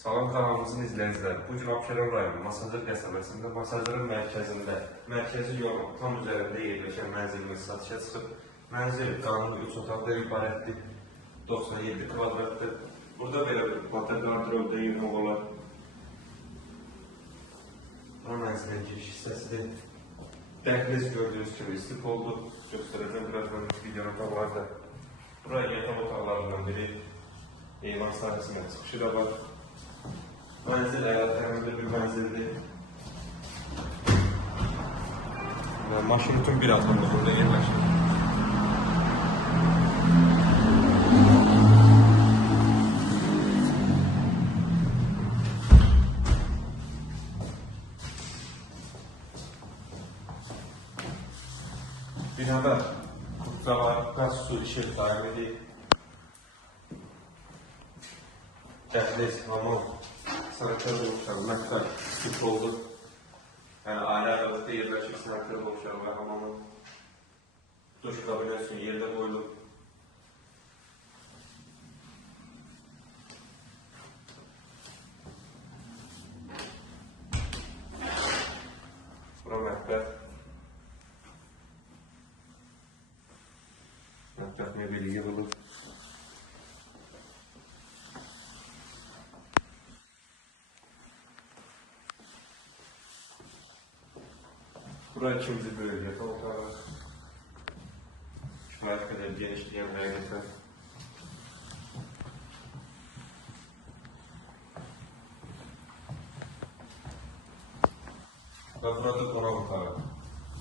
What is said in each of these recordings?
Salam kanalımızın izləyiciləri. Bu gün Abşeron rayonu Masazır qəsəbəsində Masazırın mərkəzi yolun tam üzərində yerləşən mənzilimiz satışa çıxıb. Mənzil qanuni 3 otaqdan ibarətdir. 97 kvadratdır. Burada belə bir batar qardırobda yığmaq olar. Bu mənzilin giriş hissəsidir. Dəhliz gördüyünüz kimi istif oldu. Göstərəcəm birazdan videonun qabaqlarda. Buraya yataq otaqlarından biri. Eyvan sahəsində çıxışı da var. Mənzil əyalətlərində bir mənzildir. Maşın bütün bir adımda burada yerləşir. Binada kutsalar, qaz, su, işıq daimidir. Dəhliz, hamam, sanatlar oluşları, məktəb, istif oldu. Yəni, ailə aralıqda yerləşik sanatlar oluşları və hamamın duş kabinəsinin yerdə qoyulub. Bura məktəb. Məktəb mebeli yığılıb. Buraya ikinci bölüm yataq otağı. Kifayət qədər genişləyən həqiqətən. Və burada qonaq otağı.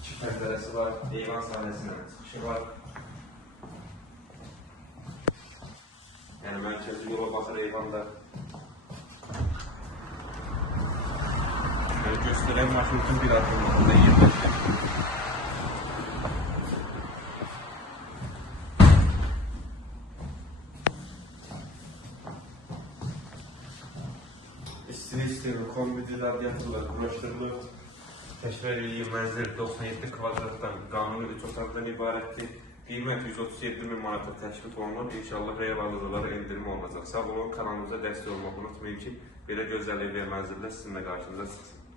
İki pəncərəsi var, eyvan sahnəsindən çıxışı var. Yəni mərkəzi yola baxır eyvanda. Göstərən maşın bir adımda yerləşir. İstiri, kombidi, radiatorlar quraşdırılır. Təşkil edildiyi mənzil 97 kvadratdan, qanuni 3 otaqdan ibarətdir. Qiymət 137.000 manata təklif olunur. İnşallah real alıcılara endirim olunacaq. Sağ olun, kanalımıza dəstək olmaq unutmayın ki, belə gözəllik və mənzillər sizinlə qarşınıza çıxsın.